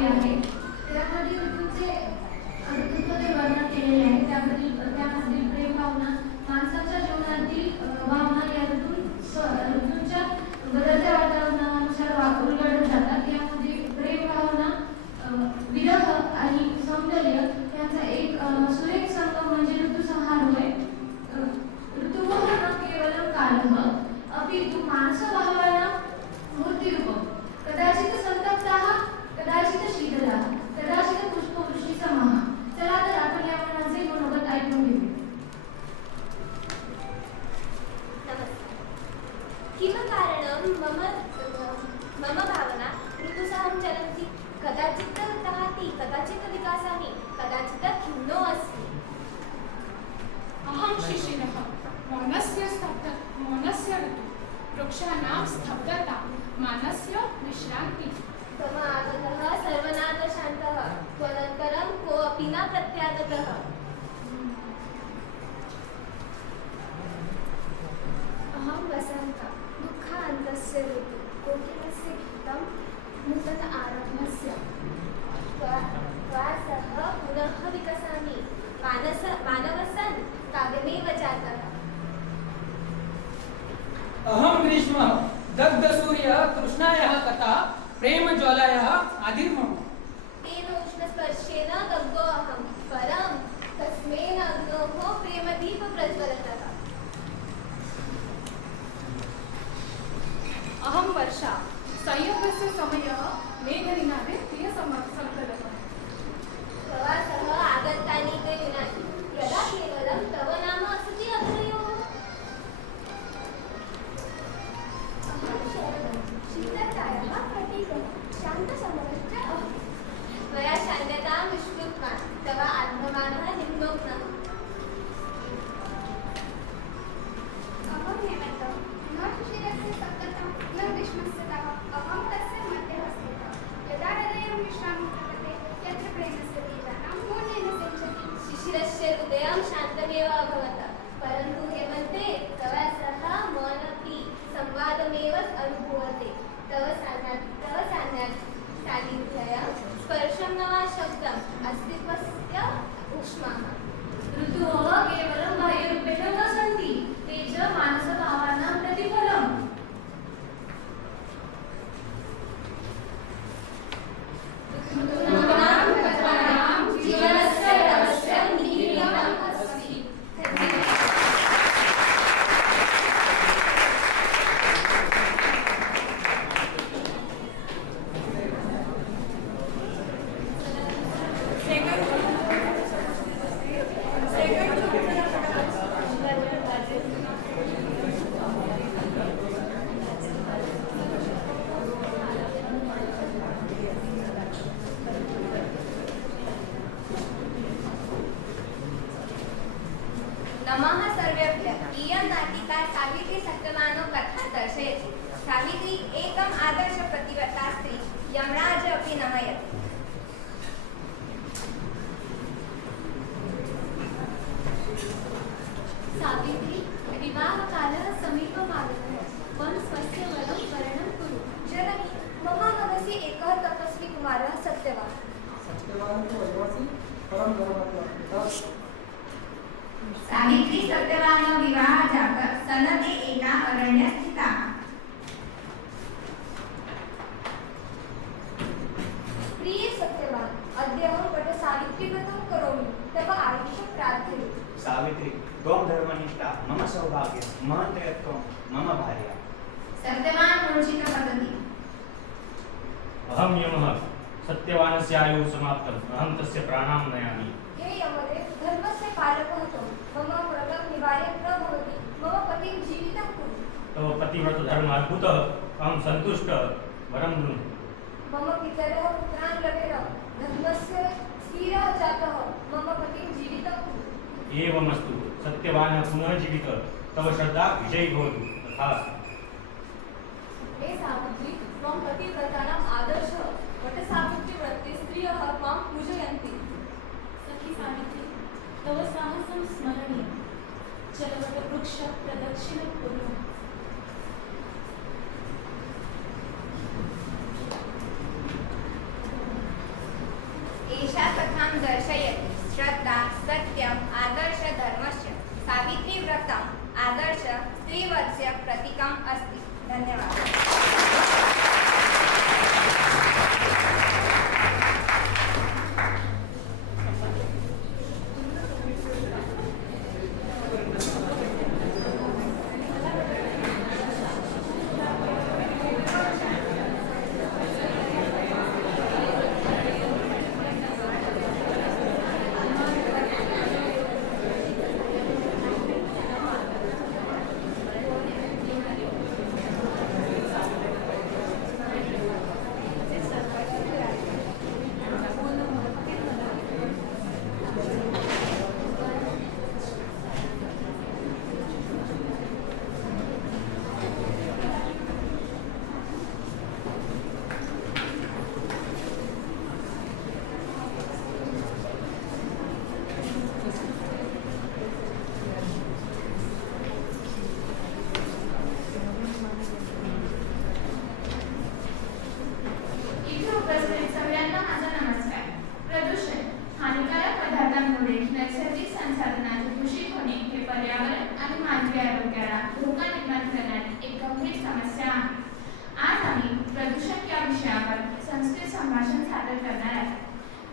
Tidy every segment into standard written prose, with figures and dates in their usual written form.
काव्य आहे त्यामध्ये ऋतूंचे वर्णन केलेले आहे. त्यामधील प्रेम भावना, माणसाच्या जीवनातील भावना या ऋतूंच्या बदलत्या वातावरणानुसार उलगडत जातात. यामध्ये प्रेम भावना, विरह आणि सौंदर्य यांचा एक सुरेख संगम म्हणजे ऋतुसंहार होय. ऋतुः न केवलं कालः अपितु मानसभावानां मूर्तिरूपम्, कदाचित संतप्ताः, कदाचित शीतलः, कदाचित पुष्पवृष्टिसमः. चला तर आपण या वर्णांचे मनोगत ऐकून घेऊ. किम कारणं मम भावना ऋतुसहं चलन्ति, कदाचित् दहाति, कदाचित् विकासामि, कदाचित् खिन्नो अस्मि. अहं शिशिरः, मौनस्य ऋतु, वृक्षाणां स्तब्धता, मानस्य विश्रान्ति. त्वम् आगतः सर्वनाथशान्तः, त्वनन्तरं कोऽपि न प्रत्यागतः. अहं वसन्त, दुःखान्तस्य ऋतु, कोकिलस्य गीतं, नूतन आरम्भस्य. त्वा सह पुनः विकसामि, मानवसन् काव्यमेव जातः. अहं ग्रीष्मः, दग्धसूर्यः, तृष्णायाः कथा, प्रेमज्वालायाः आदिर्मम. तेन उष्णस्पर्शेन दग्धो अहं, परं तस्मेन अग्नोः प्रेमदीप प्रज्वलतः. अहं वर्षा, संयोगस्य समयः, मेघनिनादे प्रियसङ्कल्पः. तवा सह आगतानि ते दिनानि, यदा केवलं तव नाम अस्ति अत्रयोः. अहं शरदः, शीतलतायाः प्रतीकः, शान्तसमरश्च अहं. त्वया शान्यतां विस्मृत्वा, तव आत्ममानः निम्नोक्तः. अहं हेमन्तः, न शिशिरस्य सततं, न ग्रीष्मस्य दाहः, अहं तस्य मध्यः स्थितः. यदा हृदयं विश्रामं प्रपद्ये, यत्र प्रेमस्य बीजानां मूल्येन सिञ्चति. शिशिरस्य हृदयं शान्तमेव अभवत्, परन्तु हेमन्ते तव सह मौनपि संवादमेव अनुभूयते. तव सान्निध्यं स्पर्शं न वा शब्दम्, अस्तित्वस्य ऊष्मः. ऋतुः केवलं बाह्यरूपेण न सन्ति, ते च मानसभावानां प्रतिफलम्. ऋतूनां तत्त्वानां जीवनस्य रहस्यं निहितम् अस्ति. नमः सर्वेभ्यः. इयं नाटिका सावित्री सत्यवानो कथा दर्शयति. सावित्री एकम् आदर्शपतिव्रता स्त्री, यमराज अपि नमयति. सावित्री, विवाहकालः समीपमागतः, पण स्वस्य वरणं कुरु. जननी, मम मनसि एकः तपस्वी कुमारः सत्यवान्. सावित्री सत्यवानो विवाह जाकर सनदे एका अरण्यात स्थिता. प्रिय सत्यवान्, अद्य अहं वटसावित्रीव्रतं करोमि, तव आयुष्यं प्रार्थये. सावित्री, त्वं धर्मनिष्ठा मम सौभाग्यं, महन्तयत्वं मम भार्या. सत्यवान् मूर्छितः वदति. अहं यमः, सत्यवानस्य आयुः समाप्तम्, अहं तस्य प्राणां नयामि. हे यमदेव, धर्मस्य पालकः त्वं, मम व्रतं निवार्य न भवति, मम पतिं जीवितं कुरु. तव पतिव्रतधर्मः अद्भुतः, अहं सन्तुष्टः, वरं वृणु. मम पितरः पुत्रान् लभेर, धर्मस्य स्थिरः जातः, मम पतिं जीवितं कुरु. एवमस्तु, सत्यवानः पुनः जीवितः, तव श्रद्धा विजयी भवतु. तथास्तु. हे सावित्री, त्वं पतिव्रतानाम् आदर्शः, वटसावित्रीव्रते स्त्रियः त्वां पूजयन्ति. सखी सावित्री, तव साहसं स्मरणीयं. चलवटवृक्ष प्रदक्षिणं कुरु. सत्यवानं दर्शयति श्रद्धा सत्यम आदर्श धर्मस्य सावित्री व्रतम आदर्श स्त्रीवत्स्य प्रतीकम् अस्ति। धन्यवाद। इथे उपस्थित सगळ्यांना माझा नमस्कार. प्रदूषण हानिकारक पदार्थांमुळे नैसर्गिक संसाधनांचे दूषित होणे हे पर्यावरण आणि मानवी आरोग्याला धोका निर्माण करणारी एक गंभीर समस्या आहे. आज आम्ही प्रदूषण या विषयावर संस्कृत संभाषण सादर करणार आहे.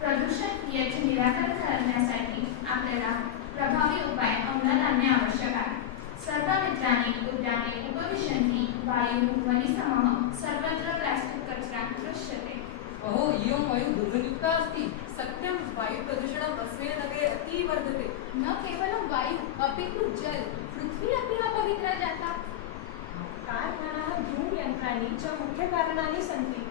प्रदूषण याचे निराकरण करण्यासाठी आपल्याला प्रभावी उपाय अंमलात आणणे आवश्यक आहे. सर्व मित्रांनी उद्याने उपविशन्ति वायु वनिसमः सर्वत्र प्लास्टिक कचरा दृश्यते. अहो इयं वायु दुर्गन्युक्ता अस्ति. सत्यं वायुप्रदूषणम् अस्मिन् नगरे अतीव वर्धते. न केवलं वायु अपि तु जल पृथ्वी अपि अपवित्रा जाता. कारखानाः धूमयन्त्राणि च मुख्यकारणानि सन्ति.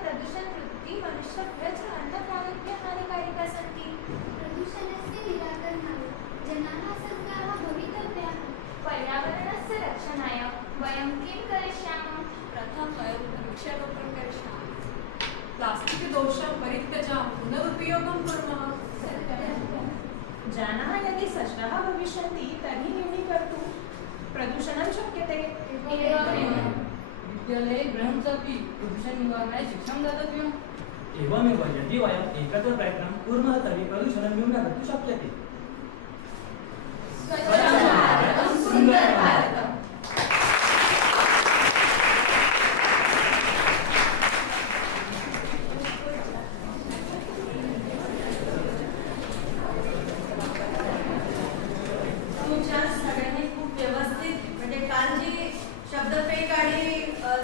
प्रदूषणवृत्ति मनुष्यभ्यः च अन्नप्राणिभ्यः हानिकारिका सन्ति. प्रदूषणस्य निराकरणाय जनाः सज्जाः भवितव्याः. पर्यावरणस्य रक्षणाय वयं किं करिष्यामः? प्रथमं वृक्षारोपणं करिष्यामः. प्लास्टिकदोषं परित्यजामः, पुनरुपयोगं कुर्मः. जनाः यदि सज्जाः भविष्यन्ति तर्हि न्यूनीकर्तुं प्रदूषणं शक्यते. विद्यालये गृहं च अपि प्रदूषणनिवारणाय शिक्षां दातव्यम्. एवमेव यदि वयम् एकत्र प्रयत्नं कुर्मः तर्हि प्रदूषणं न्यूनीकर्तुं शक्यते. सुंदर भारतम्. तुमच्या सगळ्यांनी खूप व्यवस्थित म्हणजे काल जी शब्दपेक आणि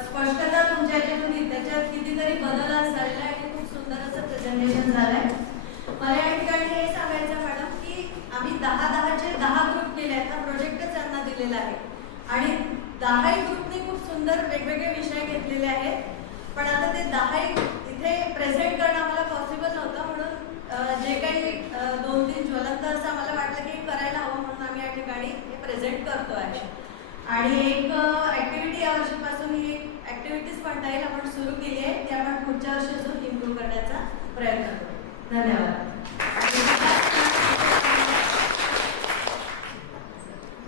स्पष्टता तुमच्या याच्यामध्ये त्याच्यात कितीतरी बदल झालेला आहे आणि खूप सुंदर असं प्रेझेंटेशन झालंय. मला या ठिकाणी हे सांगायचं मॅडम की आम्ही 10-10चे 10 ग्रुप केले आहेत. हा प्रोजेक्टच त्यांना दिलेला आहे आणि 10ही ग्रुपने खूप सुंदर वेगवेगळे विषय घेतलेले आहेत. पण आता ते 10ही इथे प्रेझेंट करणं आम्हाला पॉसिबल नव्हतं म्हणून जे काही 2-3 ज्वलंत असं आम्हाला वाटलं की करायला हवं म्हणून आम्ही या ठिकाणी हे प्रेझेंट करतो आहे. आणि एक ॲक्टिव्हिटी या वर्षीपासून ही ॲक्टिव्हिटीज म्हणता येईल आपण सुरू केली आहे ती आपण पुढच्या वर्षी अजून इम्प्रूव्ह करण्याचा प्रयत्न करू. धन्यवाद.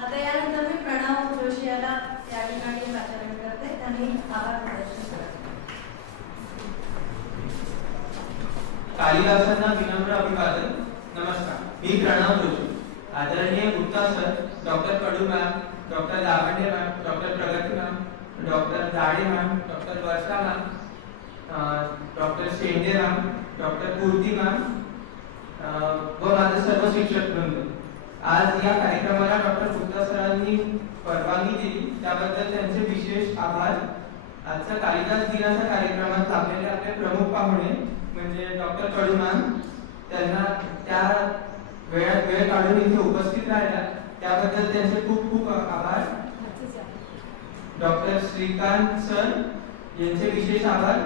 आता यानंतर मी प्रणव जोशी याला या ठिकाणी पाचारण करते. त्यांनी आभार प्रदर्शन करा. कालिदासांना विनम्र अभिवादन. नमस्कार, मी प्रणव जोशी. आदरणीय गुप्ता सर, डॉक्टर कडू मॅम, डॉक्टर लावण्य मॅम, डॉक्टर प्रगती मॅम, डॉक्टर जाडे मॅम, डॉक्टर वर्षा मॅम, डॉक्टर शेंडे मॅम, डॉक्टर पूर्ती मॅम व माझे सर्व शिक्षक वृंद. आज या कार्यक्रमाला डॉक्टर गुप्ता सरांनी परवानगी दिली त्याबद्दल त्यांचे विशेष आभार. आजच्या कालिदास दिनाच्या कार्यक्रमात लाभलेले आपले प्रमुख पाहुणे म्हणजे डॉक्टर कडू मॅम, त्यांना त्या वेळ काढून इथे उपस्थित राहिल्या त्याबद्दल त्यांचे खूप खूप आभार. डॉक्टर श्रीकांत सर यांचे विशेष आभार.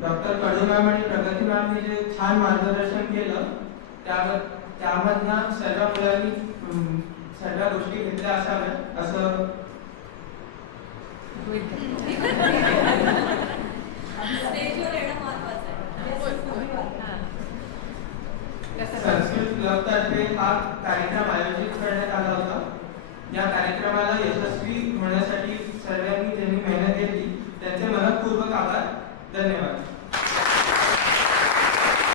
डॉक्टर कडू मॅम आणि प्रगती मॅमने जे छान मार्गदर्शन केलं त्यामधनं सर्व मुलांनी सर्व गोष्टी घेतल्या असाव्यात असं स्टेजवर येणं महत्त्वाचं आहे. संस्कृत क्लबतर्फे हा कार्यक्रम आयोजित करण्यात आला होता. या कार्यक्रमाला यशस्वी होण्यासाठी सर्वांनी ज्यांनी मेहनत घेतली त्यांचे मनपूर्वक आभार. धन्यवाद.